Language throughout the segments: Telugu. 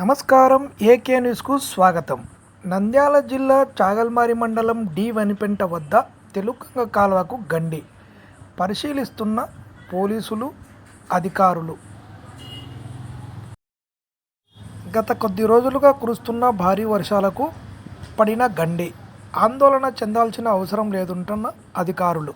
నమస్కారం. ఏకే న్యూస్కు స్వాగతం. నంద్యాల జిల్లా చాగల్మారి మండలం డి వనిపెంట వద్ద తెలుగంగ కాలువకు గండి పరిశీలిస్తున్న పోలీసులు అధికారులు. గత కొద్ది రోజులుగా కురుస్తున్న భారీ వర్షాలకు పడిన గండి ఆందోళన చెందాల్సిన అవసరం లేదంటున్న అధికారులు.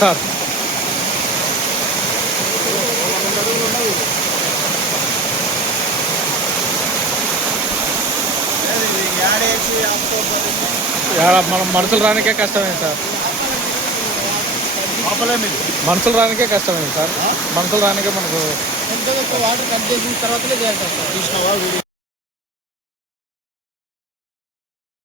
సార్ మనం మనుషులు రానికే కష్టమే సార్. మనుషులు రానికే కష్టమే సార్. మనుషులు రానికే మనకు వాటర్ కట్ చేసిన తర్వాతనే చేయాలి సార్.